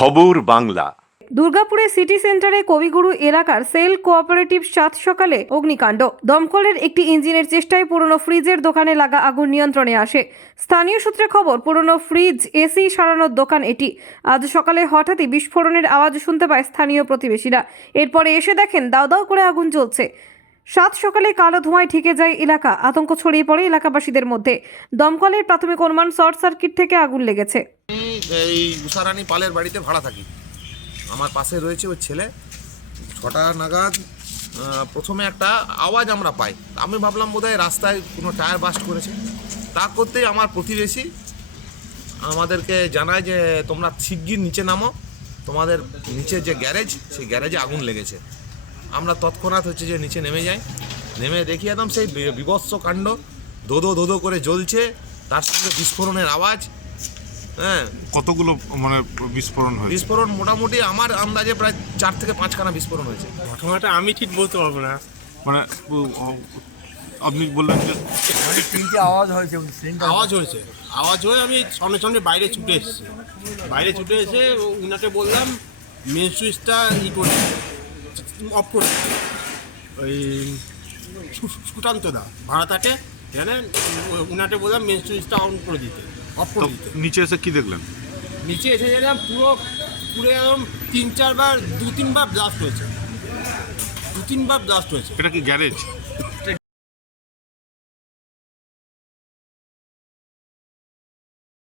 খবর বাংলা। দুর্গাপুরে সিটি সেন্টারে কবিগুরু এলাকার সেল কোঅপারেটিভ সাত সকালে অগ্নিকাণ্ড। দমকলের একটি ইঞ্জিনের চেষ্টায় পুরনো ফ্রিজের দোকানে লাগা আগুন নিয়ন্ত্রণে আসে। স্থানীয় সূত্রে খবর, পুরনো ফ্রিজ এসি সারানোর দোকান এটি। আজ সকালে হঠাৎই বিস্ফোরণের আওয়াজ শুনতে পায় স্থানীয় প্রতিবেশীরা। এরপরে এসে দেখেন দাউ দাউ করে আগুন জ্বলছে। সাত সকালে কালো ধোঁয়ায় ঢেকে যায় এলাকা। আতঙ্ক ছড়িয়ে পড়ে এলাকাবাসীদের মধ্যে। দমকলের প্রাথমিক অনুমান শর্ট সার্কিট থেকে আগুন লেগেছে। এই উষারানী পালের বাড়িতে ভাড়া থাকি। আমার পাশে রয়েছে ওর ছেলে। 6টা নাগাদ প্রথমে একটা আওয়াজ আমরা পাই। আমি ভাবলাম বোধহয় রাস্তায় কোনো টায়ার বাস্ট করেছে। তা করতেই আমার প্রতিবেশী আমাদেরকে জানায় যে তোমরা শিগগির নিচে নামো, তোমাদের নিচে যে গ্যারেজ, সেই গ্যারেজে আগুন লেগেছে। আমরা তৎক্ষণাৎ হচ্ছে যে নিচে নেমে যাই। নেমে দেখি একদম সেই বিভৎস কাণ্ড, ধোধো ধোধো করে জ্বলছে, তার সঙ্গে বিস্ফোরণের আওয়াজ। হ্যাঁ, কতগুলো মানে বিস্ফোরণ হয়েছে? বিস্ফোরণ মোটামুটি আমার আন্দাজে প্রায় 4 থেকে 5খানা বিস্ফোরণ হয়েছে। ঘটনাটা আমি ঠিক বলতে পারবো না। মানে আপনি বললেন যে তিনটে আওয়াজ হয়েছে। আওয়াজ হয়ে আমি সঙ্গে সঙ্গে বাইরে ছুটে এসেছি। উনাকে বললাম মেন সুইচটা করে অফ করে, ওই সুকান্ত দা ভাড়া থাকে জানেন, উনাকে বললাম মেন সুইচটা অন করে দিতে, অফ করে দিতে। নিচে এসে কি দেখলেন? নিচে এসে গেলাম, পুরো একদম 3-4 বার 2-3 বার ব্লাস্ট হয়েছে। এটা কি গ্যারেজ?